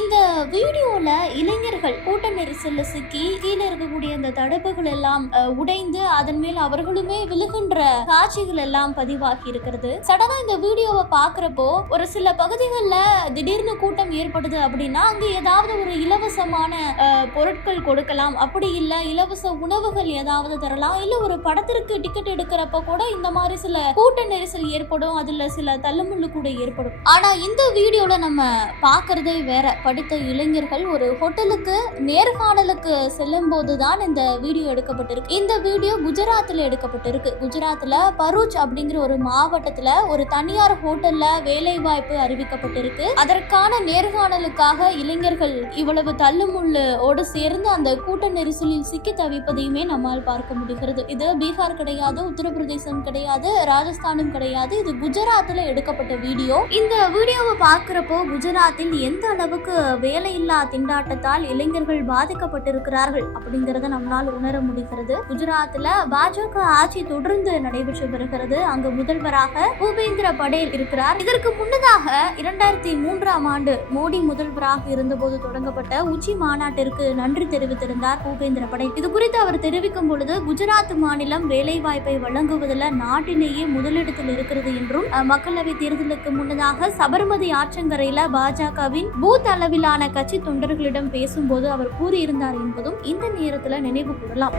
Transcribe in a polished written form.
இந்த வீடியோல இளைஞர்கள் கூட்ட நெரிசல்ல சிக்கி கீழே இருக்கக்கூடிய அந்த தடுப்புகள் எல்லாம் உடைந்து அதன் மேல் அவர்களுமே விழுகின்ற காட்சிகள் எல்லாம் பதிவாகி இருக்கிறது. சடனா இந்த வீடியோவை பாக்குறப்போ ஒரு சில பகுதிகளில் திடீர்னு கூட்டம் ஏற்படுது அப்படின்னா அங்க ஏதாவது ஒரு இலவசமான பொருட்கள் கொடுக்கலாம், அப்படி இல்ல இலவச உணவுகள் ஏதாவது தரலாம், இல்ல ஒரு படத்திற்கு டிக்கெட் எடுக்கிறப்ப கூட இந்த மாதிரி சில கூட்ட நெரிசல் ஏற்படும், அதுல சில தள்ளுமுள்ளு கூட ஏற்படும். ஆனா இந்த வீடியோல நம்ம பாக்குறதே வேற. படித்த இளைஞர்கள் ஒரு ஹோட்டலுக்கு நேர்காணலுக்கு செல்லும் போதுதான் இந்த வீடியோ எடுக்கப்பட்டிருக்கு. இந்த வீடியோ குஜராத்ல எடுக்கப்பட்டிருக்கு. குஜராத்ல பரூச் அப்படிங்கிற ஒரு மாவட்டத்துல ஒரு தனியார் ஹோட்டல்ல வேலை வாய்ப்பு அறிவிக்கப்பட்டிருக்கு. அதற்கான நேர்காணலுக்காக இளைஞர்கள் இவ்வளவு தள்ளுமுள்ளோடு சேர்ந்து அந்த கூட்ட நெரிசலில் சிக்கி தவிப்பதையுமே நம்மால் பார்க்க முடிகிறது. இது பீகார் கிடையாது, உத்தரப்பிரதேசம் கிடையாது, ராஜஸ்தானும் கிடையாது, இது குஜராத்ல எடுக்கப்பட்ட வீடியோ. இந்த வீடியோவை பார்க்கிறப்போ குஜராத்தில் எந்த அளவுக்கு வேலையில்லா திண்டாட்டத்தால் இளைஞர்கள் பாதிக்கப்பட்டிருக்கிறார்கள் அப்படிங்கறத நம்மால் உணர முடிகிறது. குஜராத்ல பாஜக ஆட்சி தொடர்ந்து நடைபெற்று வருகிறது. அங்கு முதல்வராக பூபேந்திர படேல் இருக்கிறார். இதற்கு முன்னதாக 2003ஆம் ஆண்டு மோடி முதல்வராக இருந்தபோது தொடங்கப்பட்ட உச்சி மாநாட்டிற்கு நன்றி தெரிவித்திருந்தார் பூபேந்திர படேல். இது குறித்து அவர் தெரிவிக்கும் பொழுது குஜராத் மாநிலம் வேலை வாய்ப்பை வழங்குவதில் நாட்டிலேயே முதலிடத்தில் இருக்கிறது என்றும், மக்களவை தேர்தலுக்கு முன்னதாக சபர்மதி ஆற்றங்கரையில பாஜகவின் பூத் அளவிலான கட்சி தொண்டர்களிடம் பேசும்போது அவர் கூறியிருந்தார் என்பதும் இந்த நேரத்தில் நினைவு கூறலாம்.